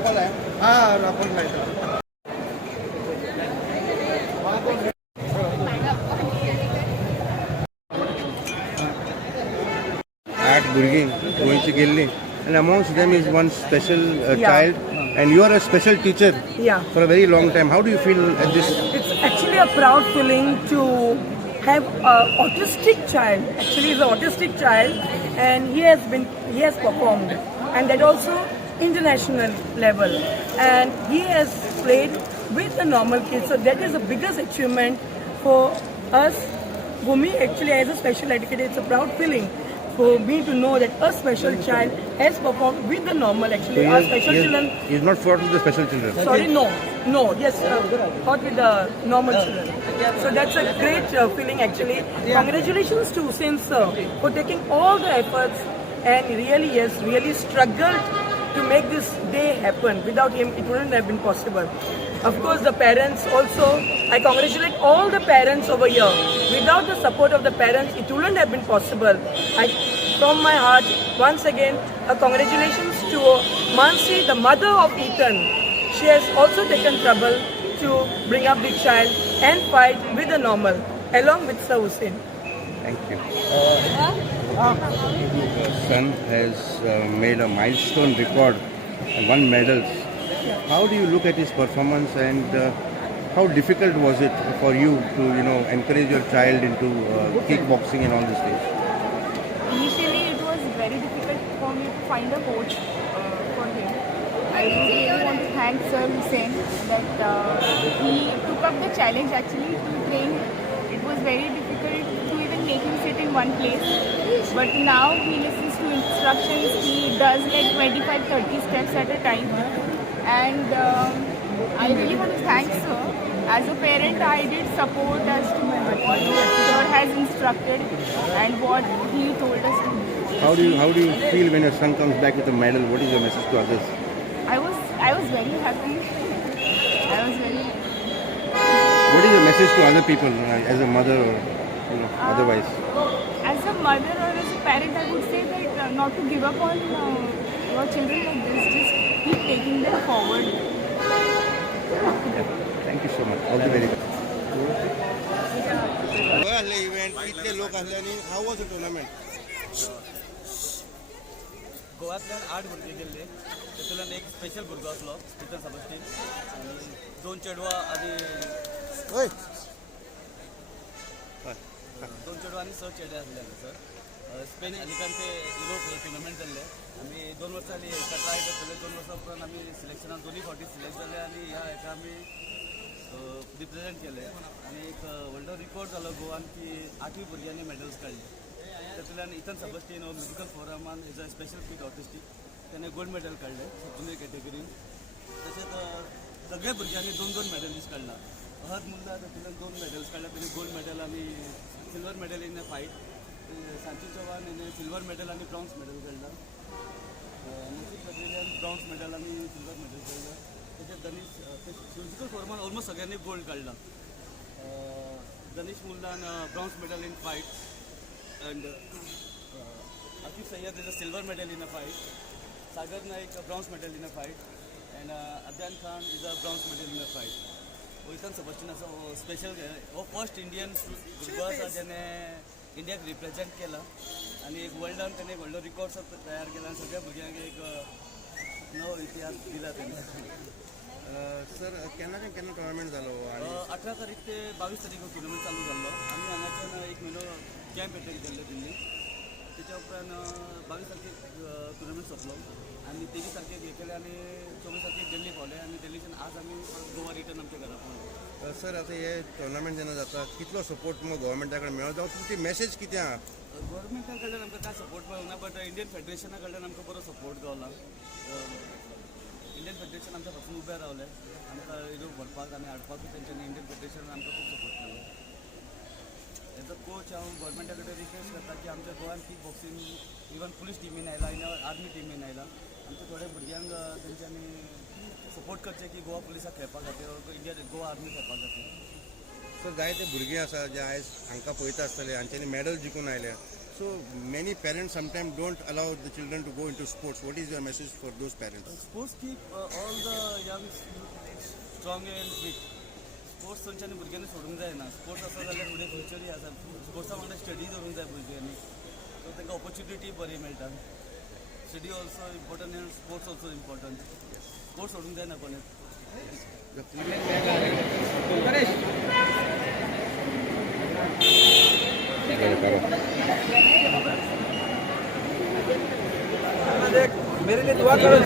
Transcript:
हाँ रापल लायता आठ भुरगीं गोंयची गेल्लीं and amongst them is one special child and you are a special teacher for a very long time. How do you feel at this? It's actually a proud feeling to have an autistic child. Actually, he's an autistic child, and he has performed, and that also international level, and he has played with the normal kids. So that is the biggest achievement for us. For me, actually, as a special educator, it's a proud feeling for me to know that a special child has performed with the normal. Actually, our special children. He's not fought with the special children. Sorry, no, yes, fought with the normal children. So that's a great feeling actually. Congratulations to Hussain sir for taking all the efforts and really, yes, really struggled to make this day happen. Without him, it wouldn't have been possible. Of course, the parents also, I congratulate all the parents over here. Without the support of the parents, it wouldn't have been possible. From my heart, once again, congratulations to Mansi, the mother of Ethan. She has also taken trouble to bring up the child and fight with the normal, along with Sir Hussain. Thank you. Your son has made a milestone record and won medals. How do you look at his performance and how difficult was it for you to encourage your child into kickboxing and all these things? Initially, it was very difficult for me to find a coach for him. I really want to thank Sir Hussain that he took up the challenge actually to train. It was very difficult to even make him sit in one place. But now he listens to instructions. He does like 25-30 steps at a time. And I really want to thank Sir. As a parent, I did support as to what Sir has instructed and what he told us to do. How do you feel when your son comes back with a medal? What is your message to others? I was very happy. I was very. What is your message to other people as a mother or otherwise? As a mother or as a parent, I would say that not to give up on your children like this. Just keep taking them forward. Thank you so much. All the very best. How was the tournament? गोव्यातल्यान 8 भुरगे गेल्ले तातूंतल्यान एक special भुरगो आसलो Ethan Sebastian आनी 2 चेडवां आनी 2 चेडवां आनी 6 चेडे आसले हांगासर स्पेन अलिकांते युरोप टुर्नामेंट जाल्ले आमी 2 वर्सांनी एका ट्राय करतले 2 वर्सां उपरांत आमी सिलेक्शनान दोनी फावटी सिलेक्ट जाले आनी ह्या हेका आमी रिप्रेझेंट केले आनी एक वर्ल्ड रिकॉर्ड जालो गोवान की 8 भुरग्यांनी मेडल्स काडले तातूंतल्यान इथन सबस्टीन म्युजिकल फोरमान as a special kid autistic त्याने गोल्ड मेडल काडले जुनियर कॅटेगरीन तशेंच सगळ्या भुरग्यांनी 2-2 मेडलिस्ट काडला अहद मुल्ला तातूंतल्यान 2 मेडल्स काडला ताणी गोल्ड मेडल आनी silver medal in a fight Sanchi Chavan हेणे सिल्वर मेडल आनी ब्रॉन्झ मेडल काडला नसीब कदरियान ब्रॉन्झ मेडल आनी सिल्वर मेडल काडला तशेंच दनीश म्युजिकल फोरमान ऑलमोस्ट सगळ्यांनी गोल्ड काडला दनीश मुल्लान bronze medal in fight and Akif Sayyad is a silver medal in a fight, Sagar Naik a bronze medal in a fight, and Adyan Khan is a bronze medal in a fight. Ethan Sebastian is a special first Indian भुरगो आसा जेणे इंडियाक represent केला आनी एक वर्ल्डान ताणें व्हडलो records तयार केला आनी सगळ्या भुरग्यांक एक नवो इतिहास दिला ताणें. सर केन्ना टुर्नामेंट जालो 18 तारीख ते 22 तारीख टुर्नामेंट चालू जाल्लो आमी हांगाच्यान एक म्हयनो कॅम्प एटेंड केल्लो दिल्ली त्याच्या उपरांत 22 तारखेक टुर्नामेंट सोंपलो आनी 23 तारखेक हे केले आनी 24 तारखेक दिल्ली पावले आनी दिल्लीच्यान आज आमी गोवा रिटर्न आमच्या घरा पावले. सर आता हे टुर्नामेंट जेन्ना जाता कितलो सपोर्ट मग गव्हर्मेंटा कडेन मेळ्ळो जावं तुमची मेसेज कितें आहा? गव्हर्मेंटा कडल्यान आमकां कांय सपोर्ट मेळना बट इंडियन फेडरेशना कडल्यान आमकां बरो सपोर्ट गावला. इंडियन फेडरेशन आमच्या पासून उबे रावले आमकां युरोप व्हरपाक आनी हाडपाक तेंच्यांनी इंडियन फेडरेशनान आमकां खूब सपोर्ट केलो. एज अ कोच हांव गव्हर्मेंटा कडेन रिक्वेस्ट करता की आमच्या गोंयान किक बॉक्सींग इवन पुलीस टिमीन आयला आर्मी टिमीन आयला आमच्या थोड्या भुरग्यांक तेंच्यांनी सपोर्ट करचे की गोवा पुलिसाक खेळपा खातीर इंडिया गोवा आर्मी खेळपा खातीर. सर जायते भुरगे आसा जे आयज हांकां पळयता आसतले हांच्यांनी मॅडल जिखून आयले So many parents sometimes don't allow the children to go into sports. What is your message for those parents? Sports keep all the young strong and fit. Sports थंयच्यानी भुरग्यांनी सोडूंक जायना. स्पोर्ट्स आसा जाल्यार फुडें फ्युचरय आसा. स्पोर्ट्सा वांगडा स्टडी करूंक जाय भुरग्यांनी. सो तांकां ऑपॉर्च्युनिटी बरी मेळटा. Study also important and sports also important. Sports सोडूंक जायना कोणें. मेरे लिए दुआ करो।